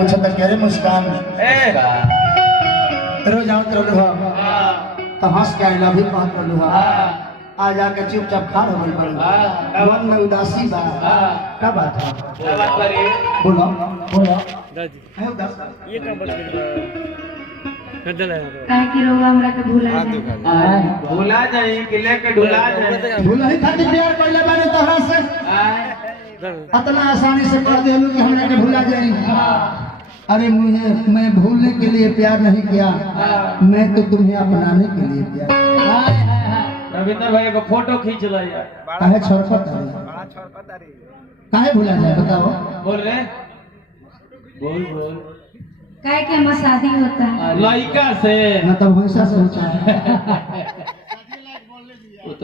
पूछा था कह रहे मुस्कान रोज आओ तो तो हंस के आई लव यू कहत रहलू आ जाके चुपचाप खा हो गइल बड़ मन में उदासी बा का बात है क्या बात करी बोलो बोलो दादी है उदास ये का बात कर कदल है काहे कि रोवा हमरा के भूला जाई कि लेके ढुला जाई भूलही खातिर प्यार कइले बारे तोहरा से इतना आसानी से कह देलू कि हमरा के भुला जाई अरे मुझे मैं भूलने के लिए प्यार नहीं किया मैं तो तुम्हें अपनाने के लिए प्यार रविंद्र भाई को फोटो खींच लो यार काहे छरपत है काहे भुला जाए बताओ बोल रे बोल बोल काहे कि हमारा शादी होता है लड़का से मतलब वैसा सोचा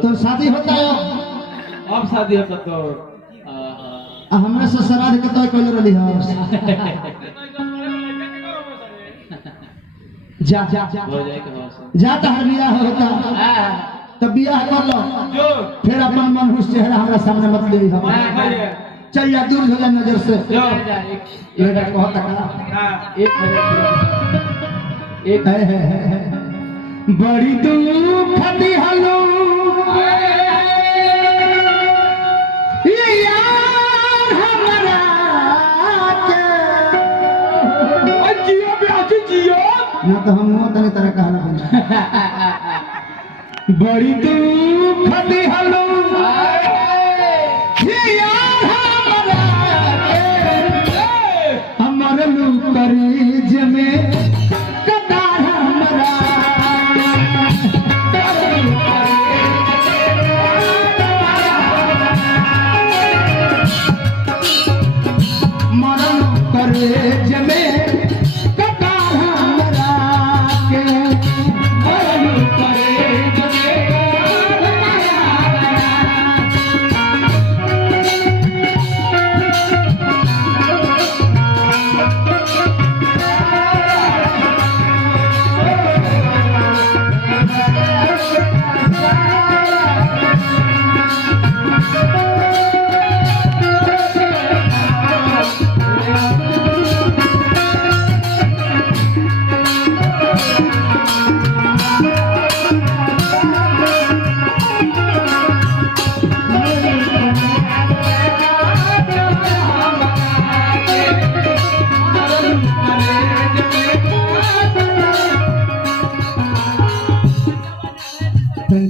तो शादी होता है अब शादी होता तो हमरा से श्राद्ध के तय कइले रहली हो जा जा हो जाए के जा तहर बियाह होता तब बियाह कर लो जो फिर अपन मनहूस चेहरा हमरा सामने मत ले हम चल जा दूर हो जा नजर से जो ये बहुत तकड़ा एक है बड़ी दुख दिहलो ये यार हमरा के जियो ब्याह जियो ना तो हम वो तने तरह कहना बना बड़ी दुख दिहलो ये यार हमरा के हमर लुकरी जमे कतार हमरा मरल करे जमे कतार हमरा के मरल करे जमे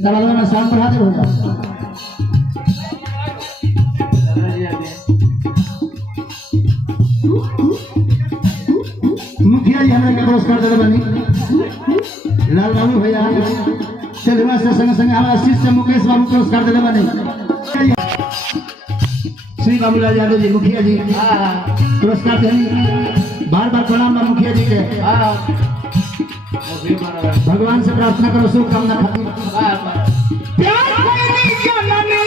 तलाला में शाम बढ़ा दे होगा मुखिया जी हमें पुरस्कार दे बनी लाल बाबू भैया चलवा से संग संग हमारा शिष्य मुकेश बाबू पुरस्कार दे बनी श्री बाबूलाल यादव जी मुखिया जी पुरस्कार देनी बार बार प्रणाम मुखिया जी के भगवान से प्रार्थना करो शुभकामना खातिर प्यार कोई जननी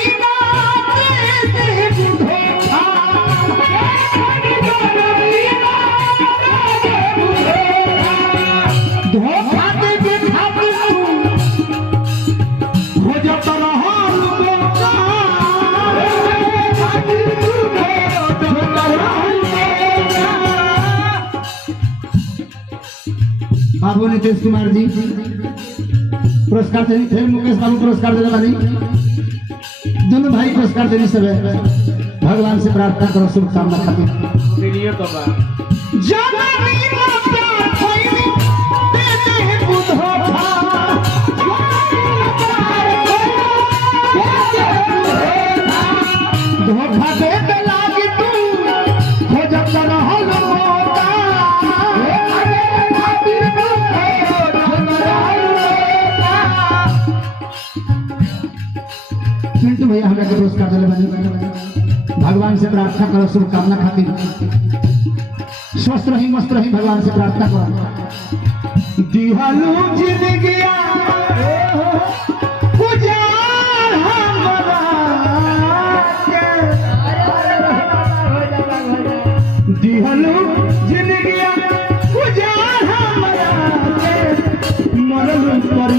धोखा दे के खातिर हो जाता रहा बाबू नीतीश कुमार जी पुरस्कार देनी फिर मुकेश बाबू पुरस्कार देने वाली दोनों भाई पुरस्कार देने सब भगवान से प्रार्थना करो शुभकामना खातिर धोखा दे लागी तू हो जाता रहल पिंटू भैया हमें पुरस्कार दिले बनी भगवान से प्रार्थना करो शुभकामना खातिर स्वस्थ रही मस्त रही भगवान से प्रार्थना करो दिहालू जिंदगिया गुजार हमरा दिहालू जिंदगिया गुजार हमरा मरल पर